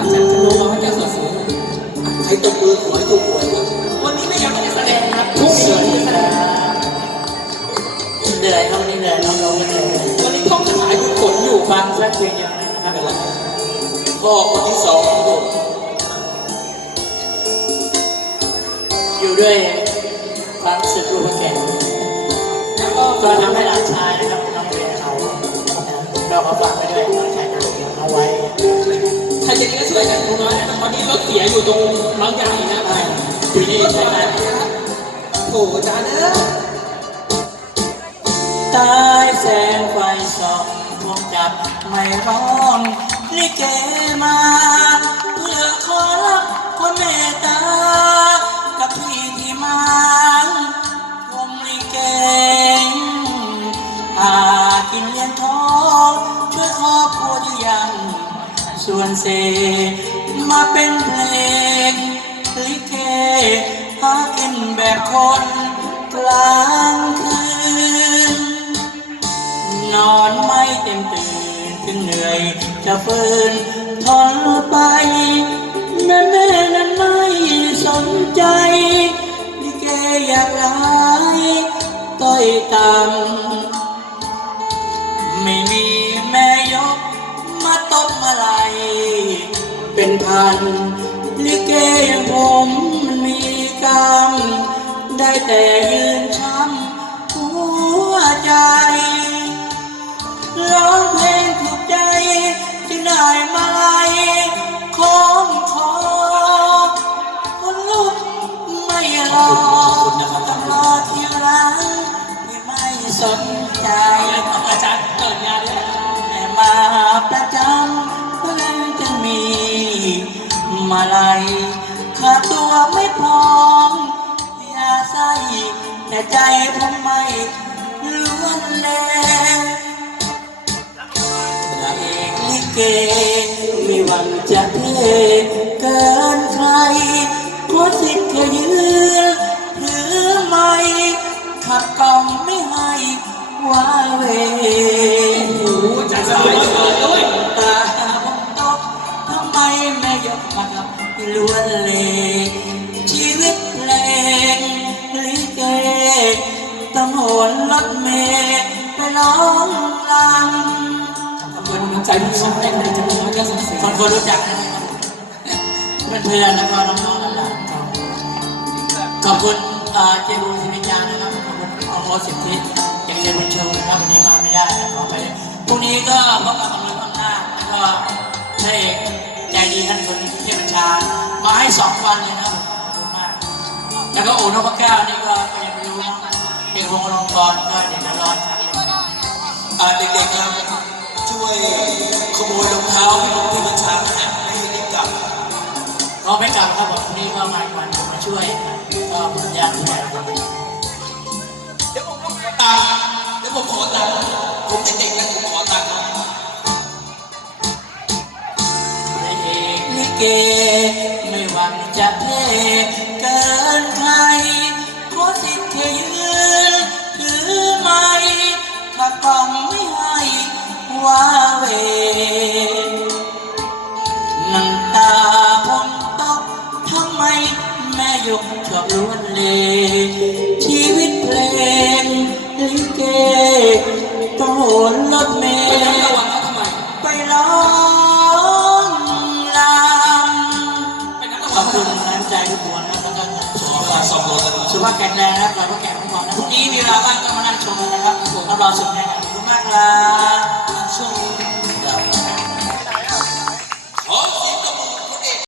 อาจารย์จะรู้ว่าเจ้าสัวสูงใครตบมือขอให้ถูกหวยครับวันนี้ไม่อยังไม่ได้แสดงครับทุกเดือนจะแสดงเหนื่อยครับวันนี้เหนื่อยน้องๆก็เหนื่อยวันนี้ท่องคาถาอยู่ฝนอยู่ฟังงสักเพลงเดียวนะครับเป็นไรพ่อคนที่สองของผมอยู่ด้วยความสึกรู้แก่แล้วก็ก็ทำให้หลานชายนะครับน้องเรียนเขาเราก็ฝากไปด้วยน้องชายเราเอาไว้ อยู่ตรงบางใหญ่นะครับอยู่นี่ใช่ไหมโอ้อาจารย์เอ้ตายแสงไฟส่องคงจับไม่ร้อนลิเกมา เพื่อขอรับความเมตตา กับพี่ที่มาชมลิเกหากินเลี้ยงท้องช่วยครอบครัวอยู่ยัง ส่วนเส มาเป็นเพลงลิเกหากินแบบคนกลางคืน นอนไม่เต็มตื่นถึงเหนื่อยจะฝืนทนไป เป็นพันลิเกอย่างผมมันมีกรรม ได้แต่ยืนช้ำหัวใจร้องเพลงถูกใจจึงได้มาไล่ของคอคนลุกไม่รอต้องรอที่รังที่ไม่สนใจอาจารย์เปิดงานด้วยนะแม่มาประจ ลัยค่าตัวไม่พออย่าใส่แต่ใจผมไม่ล้วนแลพระเอกลิเกไม่หวังจะเทเกินใครขอสิทธิ์แค่ยืนถือไม่ขับกล่อมไม่ให้ว่าเวโอ้โหจัดสายเปิดด้วย ม่ยกมาทำล้วนเลชีวิตเพลงลิเกต้องโหนรถเมล์ไปร้องรำขอบคุณกำใจที่ชมให้กำลังในจคุณน้อยเจ้าสัวสูงคนรู้จักเพื่อนๆแล้วก็น้องๆหลานๆครับขอบคุณเอ่อเจบูสิมิจานะครับขอบคุณอโมสิทธิจากเจบุญชูนะครับวันนี้มาไม่ได้นะขอไปพรุ่งนี้ก็พบกับ ท่านคนเทพบัญชา มาให้สองวันเลยนะครับขอบคุณมาก แล้วก็โอนพระแก้วนี่ก็ยังไม่รู้นะเป็นวงลงกรก็เดี๋ยวจะรอจัดเลยอ่าเด็กๆครับช่วยขโมยรองเท้าพี่ผมที่มันช้านะฮะไม่ให้รีบกลับก็ไม่กลับครับผมนี่ก็มาอีกวันผมมาช่วยก็เหมือนญาติผู้ใหญ่เดี๋ยวผมขอตังค์เดี๋ยวผมขอตังค์ผมเป็นเด็กนะผมขอ เก ไม่หวังจะเท่เกินใครขอสิทธิ์แค่ยืนถือไม้ขับกล่อมไม่ให้ว่าเวน้ำตาผมตกทำไมแม่ยกชอบล้วนเลชี งแรงนะครับขอให้พ่องก่ทุกคนนะพรุ่งนี้มีเวลาบ้างก็มานั่งชมกันนะครับรับรองสุดแน่นอนขอบคุณมากครับ